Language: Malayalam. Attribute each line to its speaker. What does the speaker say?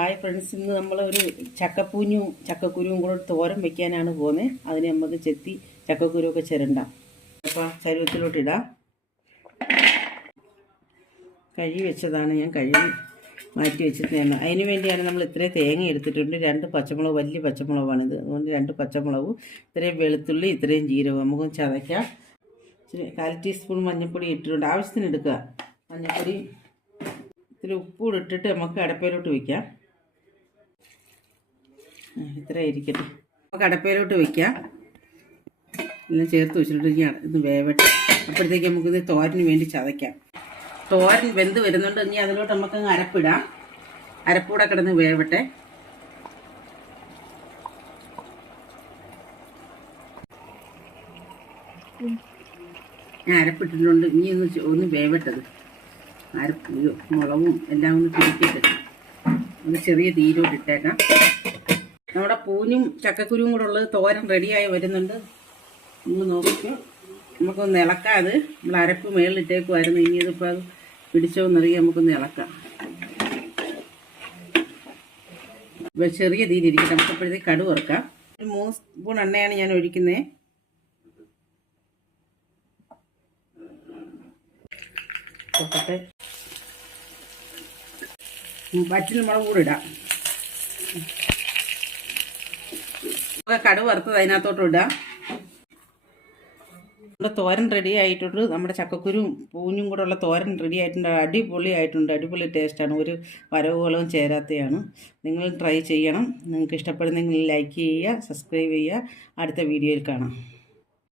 Speaker 1: ഹായ് ഫ്രണ്ട്സ് ഇന്ന് നമ്മളൊരു ചക്കപ്പൂഞ്ഞും ചക്കക്കുരുവും കൂടെ തോരൻ വെക്കാനാണ് പോകുന്നത് അതിന് നമുക്ക് ചെത്തി ചക്കക്കുരുവൊക്കെ ചിരണ്ടാം. അപ്പോൾ ചരുവത്തിലോട്ട് ഇടാം. കഴുകി വെച്ചതാണ് ഞാൻ കഴുകി മാറ്റി വെച്ചിട്ടാണ് അതിന് വേണ്ടിയാണ് നമ്മൾ ഇത്രയും തേങ്ങ എടുത്തിട്ടുണ്ട്. രണ്ട് പച്ചമുളക് വലിയ പച്ചമുളകാണിത്. അതുകൊണ്ട് രണ്ട് പച്ചമുളകും ഇത്രയും വെളുത്തുള്ളി ഇത്രയും ജീരകം നമുക്ക് ചതയ്ക്കാം. ഇച്ചിരി കാൽ ടീസ്പൂൺ മഞ്ഞൾപ്പൊടി ഇട്ടിട്ടുണ്ട്. ആവശ്യത്തിന് എടുക്കുക. മഞ്ഞൾപ്പൊടി ഇത്തിരി ഉപ്പൂടിട്ടിട്ട് നമുക്ക് അടപ്പയിലോട്ട് വയ്ക്കാം ഇത്ര ഇരിക്കട്ടെ അപ്പോൾ കടപ്പയിലോട്ട് വയ്ക്കാം എല്ലാം ചേർത്ത് വെച്ചിട്ട് ഇനി ഇത് വേവട്ടെ. അപ്പോഴത്തേക്ക് നമുക്കിത് തോരന് വേണ്ടി ചതയ്ക്കാം. തോരൻ വെന്ത് വരുന്നുണ്ട്. ഇനി അതിലോട്ട് നമുക്കങ്ങ് അരപ്പിടാം. അരപ്പൂടെ കിടന്ന് വേവട്ടെ. ഞാൻ അരപ്പിട്ടിട്ടുണ്ട്. ഇനി ഒന്ന് ഒന്ന് വേവട്ടത്. അരപ്പ് മുളകും എല്ലാം ഒന്ന് പിടിക്കട്ടെ ഒന്ന് ചെറിയ തീരോട്ട് ഇട്ടേക്കാം. നമ്മുടെ പൂഞ്ഞും ചക്കക്കുരുവും കൂടെ ഉള്ളത് തോരൻ റെഡിയായി വരുന്നുണ്ട്. നമ്മൾ നോക്കിക്കോ. നമുക്കൊന്ന് ഇളക്കാം അത്. നമ്മൾ അരപ്പ് മേളിലിട്ടേക്കുമായിരുന്നു ഇനി ഇതിപ്പോൾ അത് പിടിച്ചോന്നറിയാം നമുക്കൊന്ന് ഇളക്കാം. ചെറിയ തീരിയിരിക്കട്ടെ നമുക്കപ്പോഴത്തേക്ക് കടു വറുക്കാം. ഒരു മൂന്ന് സ്പൂൺ എണ്ണയാണ് ഞാൻ ഒഴിക്കുന്നത് വറ്റിൽ മുളക് കൂടെ ഇടാം. കടുവ് വറുത്തത് അതിനകത്തോട്ട് ഇടാം. നമ്മുടെ തോരൻ റെഡി ആയിട്ടുണ്ട്. നമ്മുടെ ചക്കക്കുരും പൂഞ്ഞും കൂടെ ഉള്ള തോരൻ റെഡി ആയിട്ടുണ്ട്. അടിപൊളി ആയിട്ടുണ്ട്. അടിപൊളി ടേസ്റ്റാണ് ഒരു വരവുകളും ചേരാത്തതാണ് നിങ്ങൾ ട്രൈ ചെയ്യണം. നിങ്ങൾക്ക് ഇഷ്ടപ്പെടുന്നെങ്കിൽ ലൈക്ക് ചെയ്യുക സബ്സ്ക്രൈബ് ചെയ്യുക. അടുത്ത വീഡിയോയിൽ കാണാം.